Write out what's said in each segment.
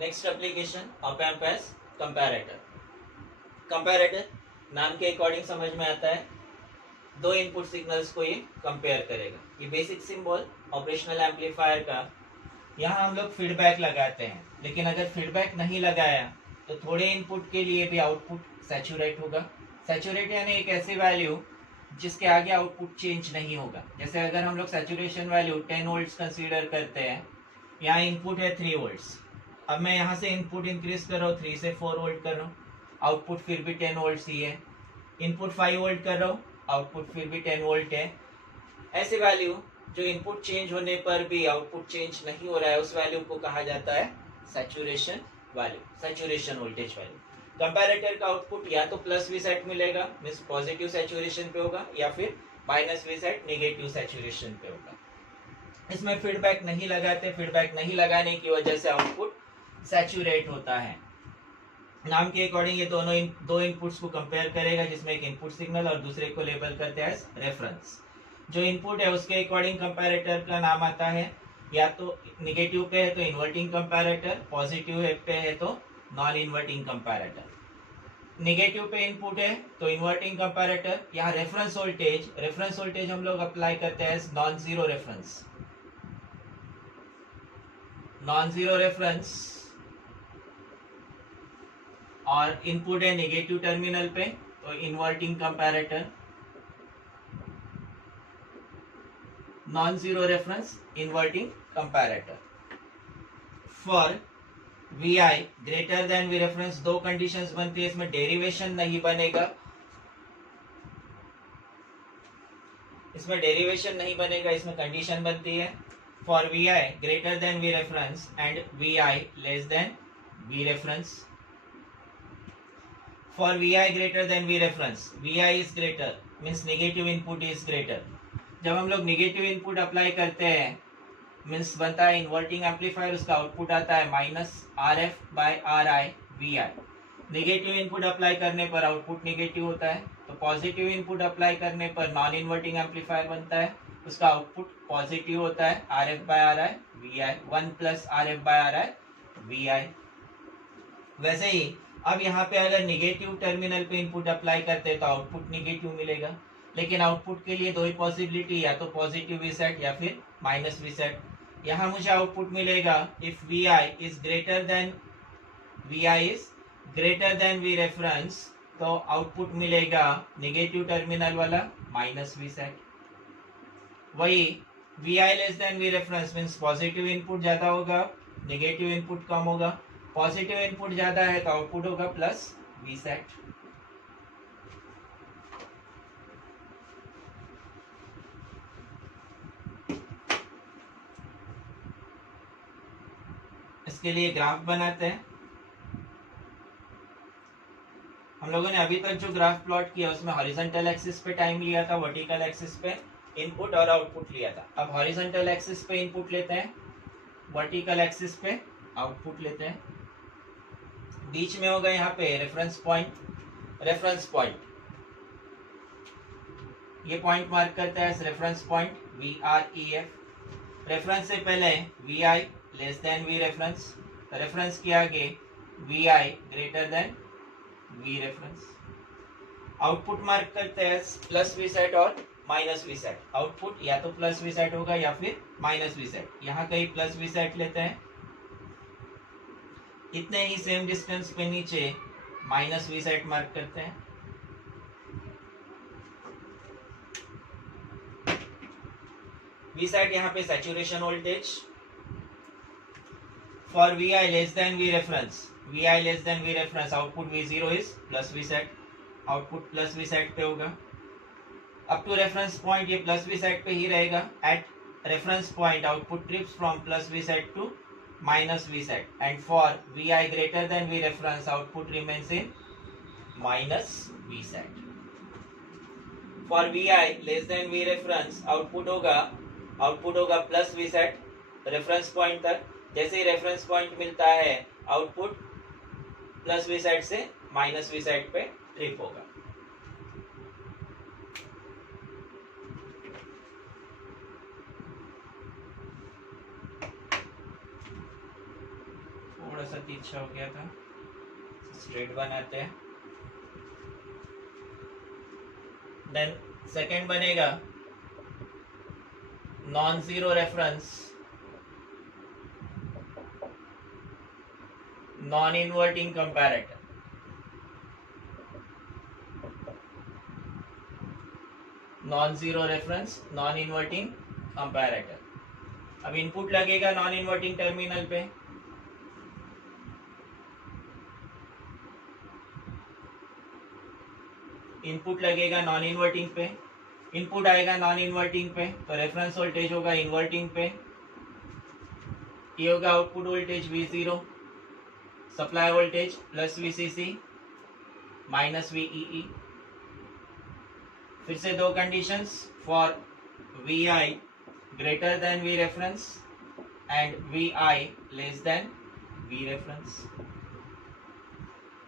Next application op amp as comparator. Comparator नाम के according समझ में आता है, दो इनपुट सिग्नल्स को ये कंपेयर करेगा। ये बेसिक सिंबल ऑपरेशनल एम्पलीफायर का। यहाँ हम लोग फीडबैक लगाते हैं, लेकिन अगर फीडबैक नहीं लगाया तो थोड़े इनपुट के लिए भी आउटपुट सैचुरेट होगा। सैचुरेट यानी एक ऐसी वैल्यू जिसके आगे आउटपुट चेंज नहीं होगा। जैसे अगर हम लोग सैचुरेशन वैल्यू 10 वोल्ट्स कंसीडर करते हैं, यहाँ इनपुट है 3 वोल्ट्स। अब मैं यहाँ से इनपुट इंक्रीज कर रहा हूँ, 3 से 4 वोल्ट कर रहा हूँ, आउटपुट फिर भी 10 वोल्ट ही है। इनपुट 5 वोल्ट कर रहा हूँ, आउटपुट फिर भी 10 वोल्ट है। ऐसे वैल्यू जो इनपुट चेंज होने पर भी आउटपुट चेंज नहीं हो रहा है, उस वैल्यू को कहा जाता है saturation value, saturation voltage value. Comparator का आउटपुट या तो प्लस वी सेट मिलेगा, मीन्स पॉजिटिव सैचुरेशन पे होगा, या फिर minus V set negative saturation पे होगा। इसमें फीडबैक नहीं लगाते, फीडबैक नहीं लगाने की वजह से आउटपुट सैचुरेट होता है। नाम के अकॉर्डिंग ये दोनों दो इनपुट्स को कंपेयर करेगा, जिसमें एक इनपुट सिग्नल और दूसरे को लेबल करते हैं रेफरेंस। जो इनपुट है उसके अकॉर्डिंग कंपैरेटर का नाम आता है, या तो निगेटिव पे है तो इन्वर्टिंग कंपैरेटर, पॉजिटिव पे है तो नॉन इन्वर्टिंग कंपैरेटर। निगेटिव पे इनपुट है तो इन्वर्टिंग कंपैरेटर। यहाँ रेफरेंस वोल्टेज हम लोग अप्लाई करते हैं non zero reference. Non zero reference और इनपुट है नेगेटिव टर्मिनल पे तो inverting comparator. Non zero reference, inverting comparator. For V I greater than V reference दो कंडीशंस बनती है, इसमें डेरिवेशन नहीं बनेगा, इसमें कंडीशन बनती है for V I greater than V reference and V I less than V reference. For V I greater than V reference, V I is greater means negative input is greater. जब हम लोग negative input apply करते हैं, means बनता है inverting amplifier, उसका output आता है minus R F by R I V I. Negative input apply करने पर आउटपुट नेगेटिव होता है, तो पॉजिटिव इनपुट अप्लाई करने पर नॉन इन्वर्टिंग एम्पलीफायर बनता है, उसका आउटपुट पॉजिटिव होता है R F by R I V I, 1 plus R F by R I V I. वैसे ही अब यहाँ पे अगर निगेटिव टर्मिनल पे इनपुट अप्लाई करते हैं तो आउटपुट निगेटिव मिलेगा, लेकिन आउटपुट के लिए दो ही पॉसिबिलिटी, या तो पॉजिटिव वी सेट या फिर माइनस वी सेट। यहाँ मुझे आउटपुट मिलेगा if V I is greater than V reference, तो आउटपुट मिलेगा नेगेटिव टर्मिनल वाला माइनस वी सेट। वही V I less than V reference means positive input ज्यादा होगा, नेगेटिव इनपुट कम होगा। पॉजिटिव इनपुट ज्यादा है तो आउटपुट होगा प्लस वी सेट। इसके लिए ग्राफ बनाते हैं। हम लोगों ने अभी तक जो ग्राफ प्लॉट किया उसमें हॉरिजॉन्टल एक्सिस पे टाइम लिया था, वर्टिकल एक्सिस पे इनपुट और आउटपुट लिया था। अब हॉरिजॉन्टल एक्सिस पे इनपुट लेते हैं, वर्टिकल एक्सिस पे आउटपुट लेते हैं। बीच में होगा यहाँ पे रेफरेंस पॉइंट, ये पॉइंट मार्क करता है reference point V R E F. Reference से पहले V I less than V reference, reference के आगे V I greater than V reference. Output mark करते हैं प्लस वी सेट और माइनस वी सेट। आउटपुट या तो प्लस वी सेट होगा या फिर माइनस वी सेट। यहाँ कहीं प्लस वी सेट लेते हैं, इतने ही सेम डिस्टेंस पे नीचे माइनस वी सेट मार्क करते हैं। वी सेट यहाँ पे saturation voltage. For V I less than V reference output V zero is plus V set, output plus V set पे होगा। अप टू रेफरेंस पॉइंट ये plus V set पे ही रहेगा। At reference point output trips from plus V set to minus V set, and for V I greater than V reference output remains in minus V set. For V I less than V reference output होगा plus V set reference point तक। जैसे ही reference point मिलता है output plus V set से minus V set पे trip होगा। थोड़ा सा तिरछा हो गया था, स्ट्रेट बनाते हैं। देन सेकंड बनेगा non zero reference non inverting comparator. Non zero reference non inverting comparator. अब इनपुट लगेगा नॉन इन्वर्टिंग टर्मिनल पे, इनपुट लगेगा नॉन इन्वर्टिंग पे, इनपुट आएगा नॉन इन्वर्टिंग पे, तो रेफरेंस वोल्टेज होगा इन्वर्टिंग पे, ये होगा output voltage V0, supply voltage plus VCC minus VEE। फिर से दो conditions, for VI greater than V reference and VI less than V reference.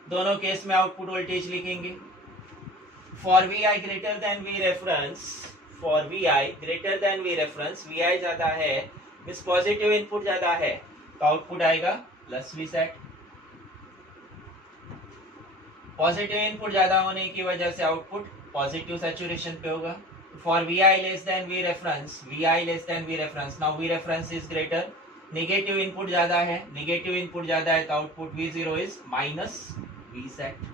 दोनों केस में आउटपुट वोल्टेज लिखेंगे। For VI greater than V reference, for VI greater than V reference, VI ज्यादा है means positive input ज्यादा है, तो output आएगा plus Vset। Positive input ज्यादा होने की वजह से आउटपुट पॉजिटिव सैचुरेशन पे होगा। For VI less than V reference, VI less than V reference, now V reference is greater, negative input ज्यादा है, नेगेटिव इनपुट ज्यादा है तो output V0 is minus Vset।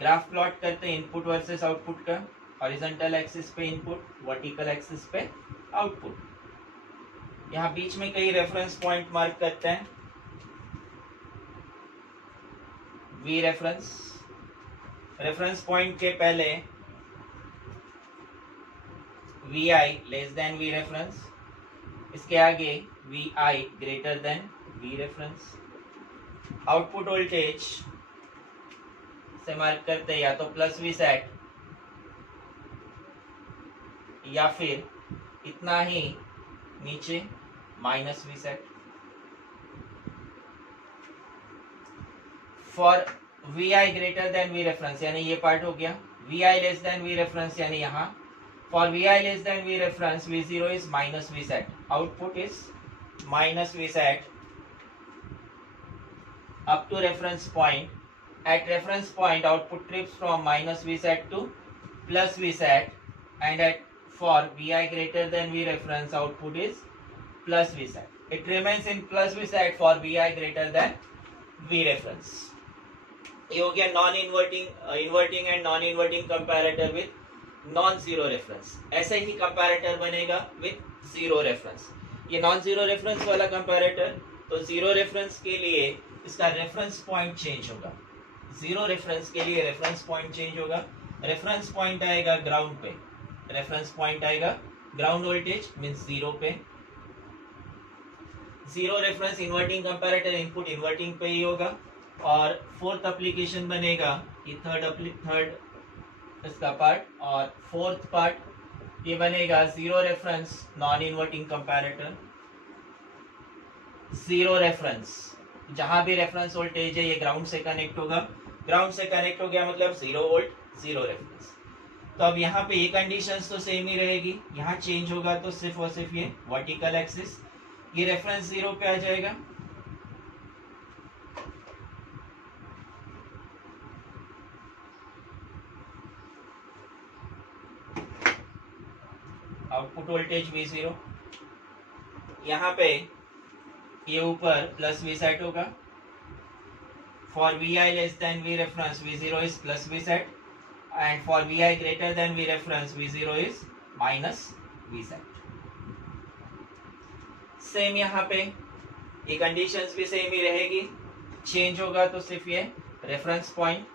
Graph plot करते हैं इनपुट वर्सेस आउटपुट का, हॉरिजॉन्टल एक्सिस पे input, vertical axis पे आउटपुट। यहाँ बीच में कई रेफरेंस पॉइंट मार्क करते हैं। V रेफरेंस, रेफरेंस पॉइंट के पहले VI less than V reference, इसके आगे VI greater than V reference. Output voltage से मार्क करते हैं या तो प्लस Vset या फिर इतना ही नीचे minus Vset। For VI greater than V reference यानी ये पार्ट हो गया, VI less than V reference यानी यहाँ, for VI less than V reference V0 is minus Vset, output is minus Vset up to reference point. At reference point output trips from minus Vset to plus Vset, and at for VI greater than V reference output is plus Vset. It remains in plus Vset for VI greater than V reference. ये हो गया non inverting and non inverting comparator with non zero reference. ऐसे ही comparator बनेगा with zero reference. ये non zero reference वाला comparator, तो zero reference के लिए इसका रेफरेंस पॉइंट चेंज होगा, जीरो रेफरेंस के लिए रेफरेंस पॉइंट चेंज होगा। रेफरेंस पॉइंट आएगा ग्राउंड पे, रेफरेंस पॉइंट आएगा ग्राउंड वोल्टेज मींस जीरो पे। Zero reference inverting comparator input inverting पे ही होगा। और फोर्थ एप्लीकेशन बनेगा ये थर्ड इसका पार्ट, और फोर्थ पार्ट ये बनेगा zero reference non inverting comparator. Zero reference, जहां भी रेफरेंस वोल्टेज है ये ग्राउंड से कनेक्ट होगा, ग्राउंड से कनेक्ट हो गया मतलब 0 वोल्ट 0 रेफरेंस। तो अब यहाँ पे ये कंडीशंस तो सेम ही रहेगी, यहाँ चेंज होगा तो सिर्फ और सिर्फ ये वर्टिकल एक्सिस, ये रेफरेंस 0 पे आ जाएगा। आउटपुट वोल्टेज V0, यहाँ पे ये ऊपर प्लस Vset होगा। For VI less than V reference V0 is plus Vset, and for VI greater than V reference V0 is minus Vset। Same यहाँ पे ये कंडीशंस भी सेम ही रहेगी, चेंज होगा तो सिर्फ ये रेफरेंस पॉइंट,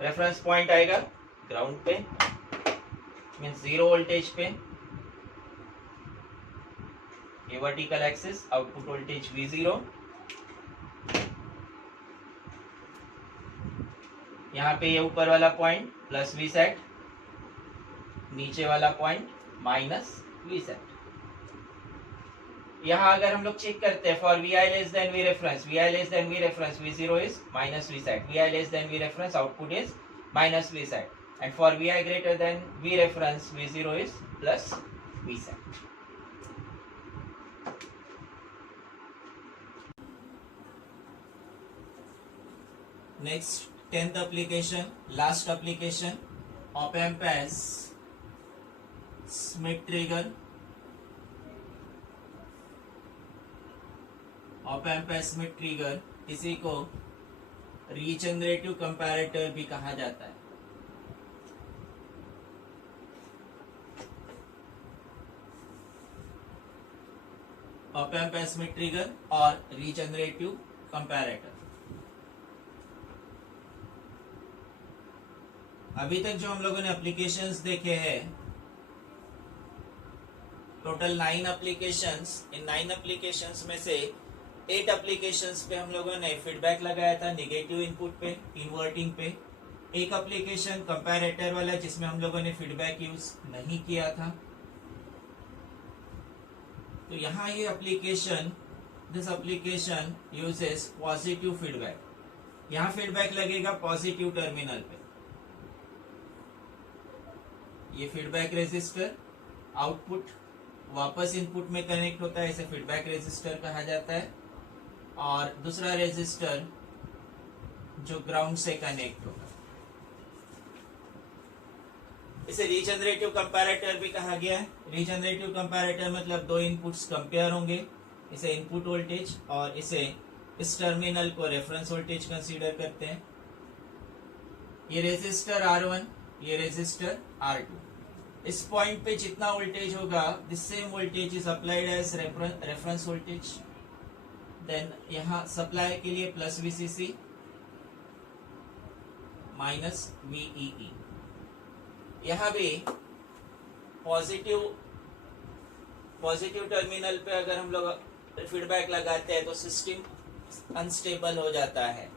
रेफरेंस पॉइंट आएगा ग्राउंड पे मींस 0 वोल्टेज पे, ये vertical axis, output voltage V0, यहाँ पे ये ऊपर वाला पॉइंट प्लस Vset, नीचे वाला पॉइंट माइनस Vset। यहाँ अगर हम लोग चेक करते हैं for VI less than V reference, VI less than V reference V0 is minus Vset, VI less than V reference output is minus Vset, and for VI greater than V reference V0 is plus Vset। Next 10th application, last application, op amp as Schmitt trigger, op amp as Schmitt trigger, इसी को regenerative comparator भी कहा जाता है। Op amp as Schmitt trigger और regenerative comparator. अभी तक जो हम लोगों ने एप्लीकेशंस देखे हैं, टोटल 9 एप्लीकेशंस, इन 9 एप्लीकेशंस में से 8 एप्लीकेशंस पे हम लोगों ने फीडबैक लगाया था नेगेटिव इनपुट पे, इन्वर्टिंग पे। एक एप्लीकेशन कंपैरेटर वाला जिसमें हम लोगों ने फीडबैक यूज नहीं किया था। तो यहाँ ये application, this application uses positive feedback. यहाँ फीडबैक लगेगा पॉजिटिव टर्मिनल पे। ये फीडबैक रेजिस्टर आउटपुट वापस इनपुट में कनेक्ट होता है, इसे फीडबैक रेजिस्टर कहा जाता है। और दूसरा रेजिस्टर जो ग्राउंड से कनेक्ट होगा, इसे रीजनरेटिव कंपैरेटर भी कहा गया है। रीजनरेटिव कंपैरेटर मतलब दो इनपुट्स कंपेयर होंगे, इसे इनपुट वोल्टेज और इसे इस टर्मिनल को रेफरेंस वोल्टेज कंसीडर करते हैं। ये रेजिस्टर R1, ये रेजिस्टर R2। इस पॉइंट पे जितना वोल्टेज होगा, this same voltage is applied as reference voltage. Then यहाँ सप्लाई के लिए प्लस VCC माइनस VEE। यहाँ भी पॉजिटिव टर्मिनल पे अगर हम लोग फीडबैक लगाते हैं तो सिस्टम अनस्टेबल हो जाता है।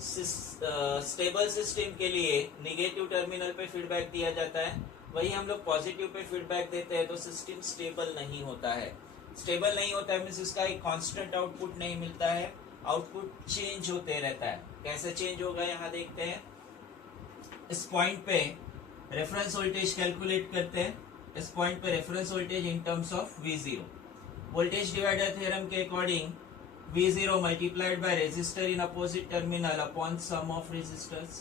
स्टेबल सिस्टम के लिए नेगेटिव टर्मिनल पे फीडबैक दिया जाता है, वही हम लोग पॉजिटिव पे फीडबैक देते हैं तो सिस्टम स्टेबल नहीं होता है। स्टेबल नहीं होता है मीन्स इसका एक कांस्टेंट आउटपुट नहीं मिलता है, आउटपुट चेंज होते रहता है। कैसे चेंज होगा यहाँ देखते हैं। इस पॉइंट पे रेफरेंस वोल्टेज कैलकुलेट करते हैं। इस पॉइंट पे reference voltage in terms of V0। Voltage divider theorem के according V0 multiplied by resistor in opposite terminal upon sum of resistors.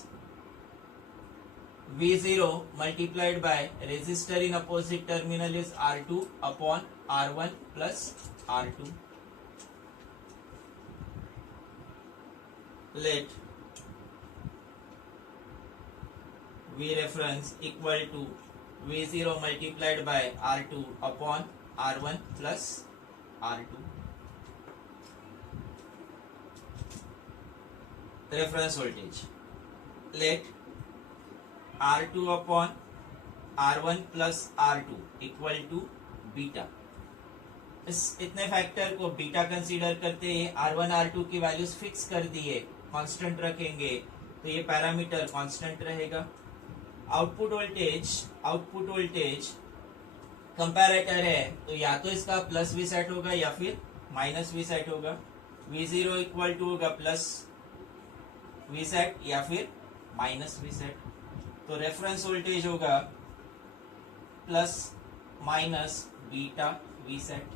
V0 multiplied by resistor in opposite terminal is R2 upon R1 plus R2. Let V reference equal to V0 multiplied by R2 upon R1 plus R2. Reference voltage let R2 upon R1 plus R2 equal to beta. इस इतने factor को beta consider करते हैं। R1 R2 की values fix कर दिए, constant रखेंगे तो ये पैरामीटर कांस्टेंट रहेगा। आउटपुट वोल्टेज कंपैरेटर है तो या तो इसका प्लस V सेट होगा या फिर माइनस V सेट होगा। V0 इक्वल टू होगा प्लस V सेट या फिर माइनस V सेट। तो रेफरेंस वोल्टेज होगा plus minus beta V set.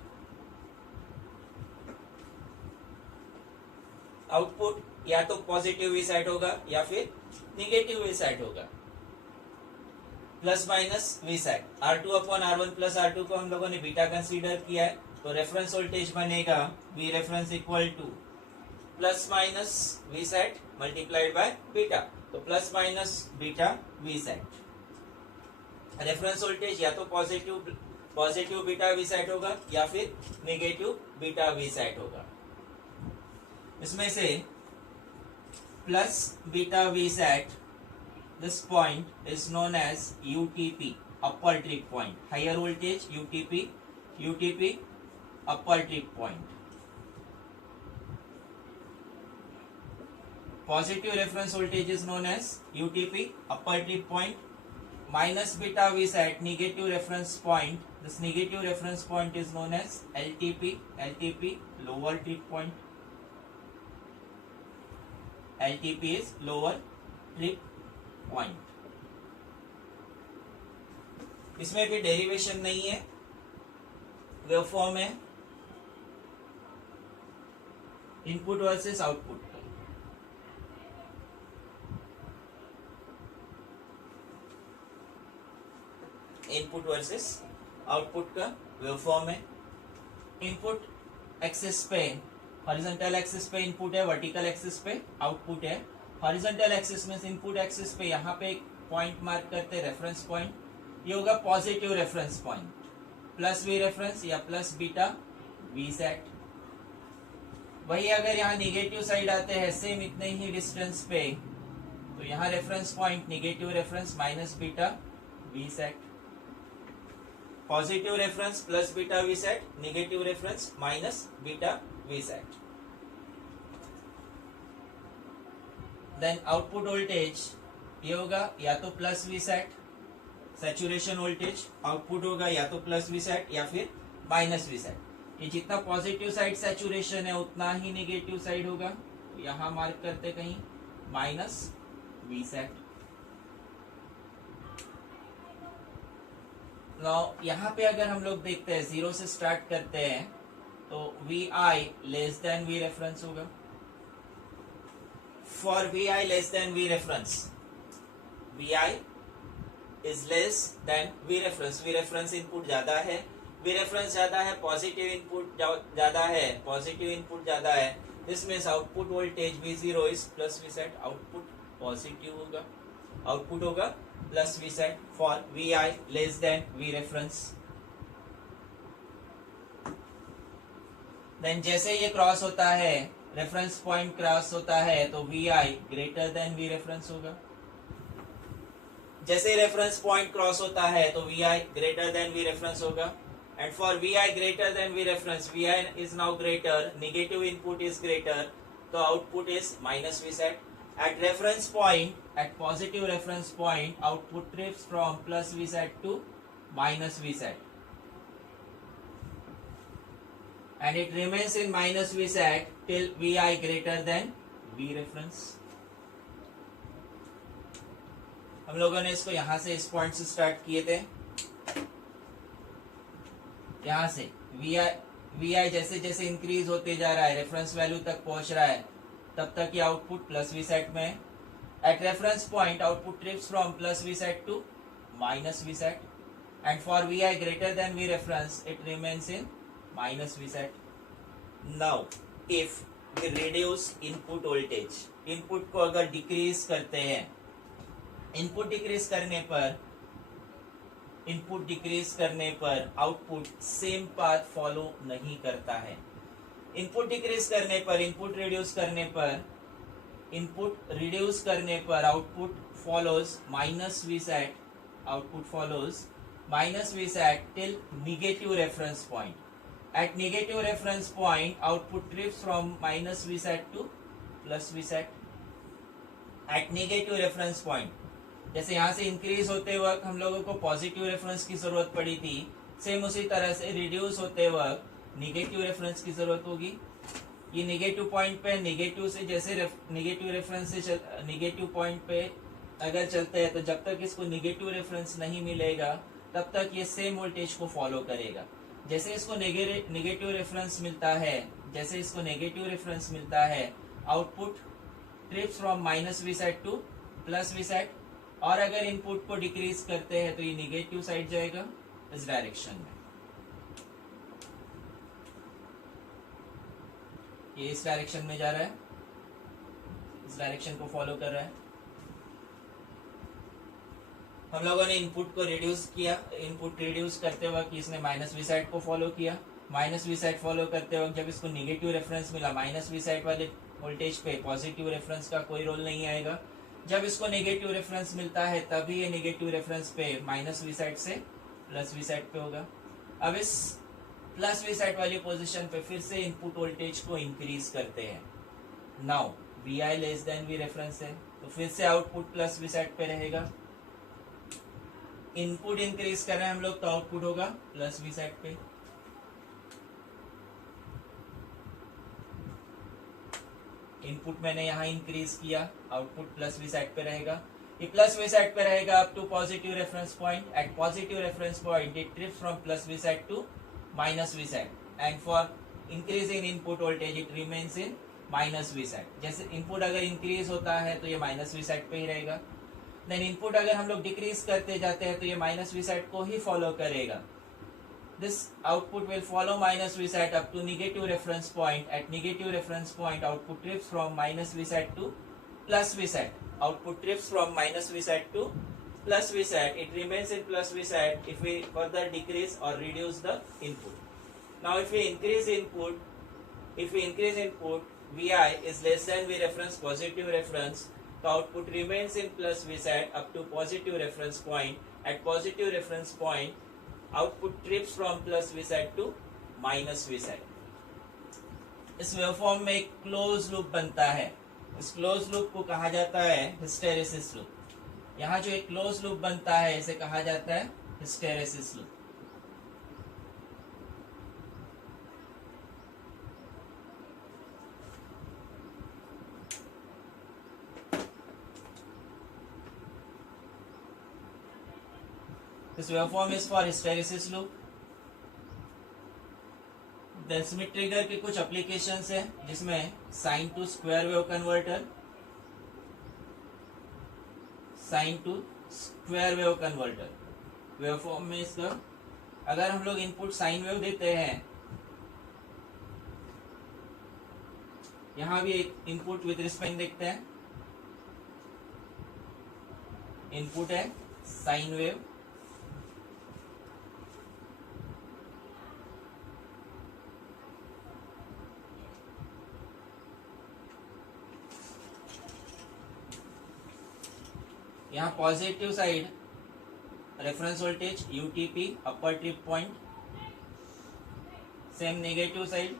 Output या तो पॉजिटिव V सेट होगा या फिर निगेटिव V सेट होगा। Plus minus V set, R2 upon R1 plus R2 को हम लोगों ने बीटा कंसीडर किया है तो रेफरेंस वोल्टेज बनेगा V reference equal to plus minus V set multiplied by beta, तो plus minus beta V set. Reference voltage या तो पॉजिटिव बीटा V सेट होगा या फिर नेगेटिव बीटा V सेट होगा। इसमें से plus beta V set, this point is known as UTP, upper trip point. Higher voltage UTP upper trip point. Positive reference voltage is known as UTP, upper trip point. Minus beta V set, negative reference point. This negative reference point is known as LTP, lower trip point. LTP is lower trip point. इसमें भी derivation नहीं है, waveform है, input versus output. Input versus output का waveform है। Input axis पे, horizontal axis पे input है, वर्टिकल एक्सिस पे आउटपुट है। हॉरिजॉन्टल एक्सिस में इनपुट एक्सिस पे यहाँ पे एक पॉइंट मार्क करते हैं, रेफरेंस पॉइंट। ये होगा positive reference point, plus we reference या प्लस बीटा वी सेट। वही अगर यहाँ निगेटिव साइड आते हैं सेम इतने ही डिस्टेंस पे, तो यहाँ reference point negative reference minus beta V set, positive reference plus beta V set, negative reference minus beta V set. Then output voltage ये होगा या तो plus V set, saturation voltage output होगा या तो प्लस वी सेट या फिर minus V set. ये जितना पॉजिटिव साइड सैचुरेशन है उतना ही निगेटिव साइड होगा, तो यहां मार्क करते कहीं माइनस वी सेट। नाउ यहाँ पे अगर हम लोग देखते हैं जीरो से स्टार्ट करते हैं तो V I less than V reference होगा। For V I less than V reference, V I is less than V reference, V reference input ज्यादा है, वी रेफरेंस ज्यादा है, पॉजिटिव इनपुट ज्यादा है, पॉजिटिव इनपुट ज्यादा है, this means output voltage V zero is plus V set, output positive होगा, output होगा plus V set for V I less than V reference. Then जैसे ये क्रॉस होता है, रेफरेंस पॉइंट क्रॉस होता है, तो V I greater than V reference होगा। जैसे रेफरेंस पॉइंट क्रॉस होता है तो V I greater than V reference होगा। And for Vi greater than V reference, Vi is now greater, negative input is greater, so output is minus V set. At reference point, at positive reference point, output drifts from plus V set to minus V set. And it remains in minus V set till Vi greater than V reference. हम लोगों ने इसको यहाँ से इस point से start किए थे, यहाँ से वी आई जैसे जैसे इंक्रीज होते जा रहा है, रेफरेंस वैल्यू तक पहुंच रहा है, तब तक ये आउटपुट प्लस वी सेट में। At reference point output trips from plus V set to minus V set, and for V I greater than V reference it remains in minus V set. Now if we reduce input voltage, input को अगर decrease करते हैं, input decrease करने पर output same path follow नहीं करता है। Input decrease करने पर, इनपुट रिड्यूस करने पर output follows minus V set, output follows minus V set till negative reference point. At negative reference point output drifts from minus V set to plus V set. At negative reference point, जैसे यहाँ से increase होते वक्त हम लोगों को positive reference की जरूरत पड़ी थी, सेम उसी तरह से रिड्यूस होते वक्त निगेटिव रेफरेंस की जरूरत होगी। ये निगेटिव पॉइंट पे, निगेटिव से जैसे निगेटिव रेफरेंस से निगेटिव पॉइंट पे अगर चलते हैं तो जब तक इसको निगेटिव रेफरेंस नहीं मिलेगा तब तक ये सेम वोल्टेज को फॉलो करेगा। जैसे इसको निगेटिव रेफरेंस मिलता है, जैसे इसको नेगेटिव रेफरेंस मिलता है, output trips from minus V set to plus V set, और अगर इनपुट को डिक्रीज करते हैं तो ये निगेटिव साइड जाएगा इस डायरेक्शन में, ये इस डायरेक्शन में जा रहा है, इस डायरेक्शन को फॉलो कर रहा है। हम लोगों ने इनपुट को रिड्यूस किया, इनपुट रिड्यूस करते वक्त इसने माइनस वी साइड को फॉलो किया, माइनस वी साइड फॉलो करते वक्त जब इसको निगेटिव रेफरेंस मिला, माइनस वी साइड वाले वोल्टेज पे पॉजिटिव रेफरेंस का कोई रोल नहीं आएगा। जब इसको नेगेटिव रेफरेंस मिलता है तभी ये नेगेटिव रेफरेंस पे माइनस वी साइड से प्लस वी साइड पे होगा। अब इस प्लस वी साइड वाली पोजीशन पे फिर से इनपुट वोल्टेज को इंक्रीज करते हैं। Now V I less than V reference है तो फिर से आउटपुट प्लस वी साइड पे रहेगा। इनपुट इंक्रीज कर रहे हैं हम लोग तो आउटपुट होगा प्लस वी साइड पे। इनपुट मैंने यहाँ इंक्रीज किया, आउटपुट प्लस वी साइड पे रहेगा। ये प्लस वी साइड पे रहेगा up to positive reference point. At positive reference point it trips from plus V side to minus V side, and for increase in input voltage it remains in minus V side. जैसे input अगर increase होता है तो ये minus V side पे ही रहेगा। Then input अगर हम लोग डिक्रीज करते जाते हैं तो ये माइनस वी सेट को ही फॉलो करेगा. This output will follow minus V set up to negative reference point. At negative reference point, output trips from minus V set to plus V set. Output trips from minus V set to plus V set. It remains in plus V set if we further decrease or reduce the input. Now, if we increase input, Vi is less than V reference, positive reference. The output remains in plus V set up to positive reference point. At positive reference point, output trips from plus V set to minus V set. इस waveform में एक close loop बनता है. इस close loop को कहा जाता है हिस्टेरेसिस लूप. यहाँ जो एक क्लोज लूप बनता है इसे कहा जाता है hysteresis loop. This waveform is for hysteresis loop. Then Schmitt trigger के कुछ applications है जिसमें sign to square wave converter, waveform में इसका अगर हम लोग इनपुट साइन वेव देते हैं, यहां भी एक इनपुट विद रिस्पेक्ट देखते हैं. इनपुट है साइन वेव, यहाँ positive side reference voltage UTP upper trip point, same negative side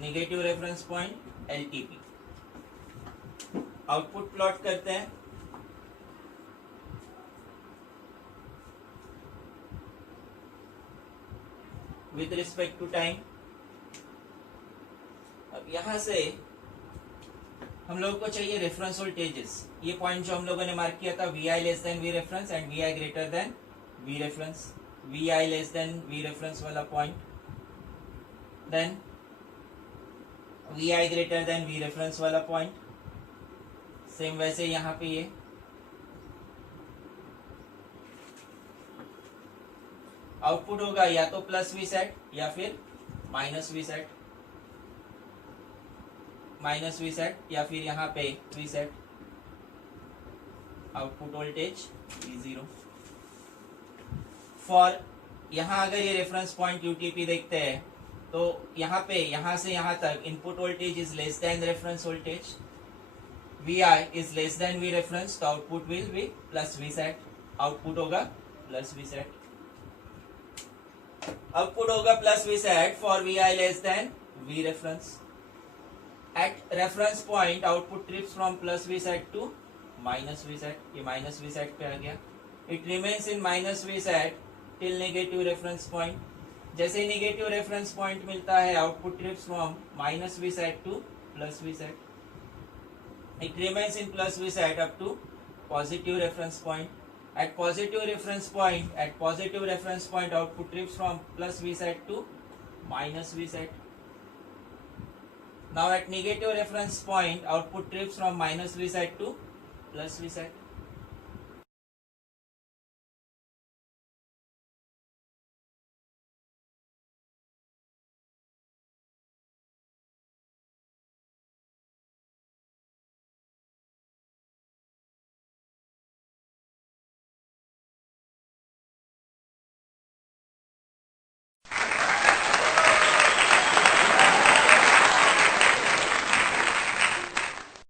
negative reference point LTP. Output plot करते हैं. With respect to time. अब यहां से हम लोगों को चाहिए रेफरेंस वोल्टेजेस. ये पॉइंट जो हम लोगों ने मार्क किया था Vi less than V reference and Vi greater than V reference. Vi less than V reference वाला point, then Vi greater than V reference वाला पॉइंट. सेम वैसे यहाँ पे ये आउटपुट होगा या तो प्लस वी सेट या फिर माइनस वी सेट, या फिर यहाँ पे V set. Output voltage V0. For यहाँ अगर ये रेफरेंस पॉइंट यूटीपी देखते हैं तो यहाँ पे यहाँ से यहाँ तक input voltage is less than reference voltage. Vi is less than V reference, तो output will be plus V set. Output होगा प्लस वी सेट. आउटपुट होगा plus V set for Vi less than V reference. At reference point, output trips from plus V set to minus V set. ये minus V set पे आ गया. It remains in minus V set till negative reference point. जैसे ही negative reference point मिलता है, output trips from minus V set to plus V set. It remains in plus V set up to positive reference point. At positive reference point, output trips from plus V set to minus V set. Now at negative reference point, output trips from minus V set to plus V set.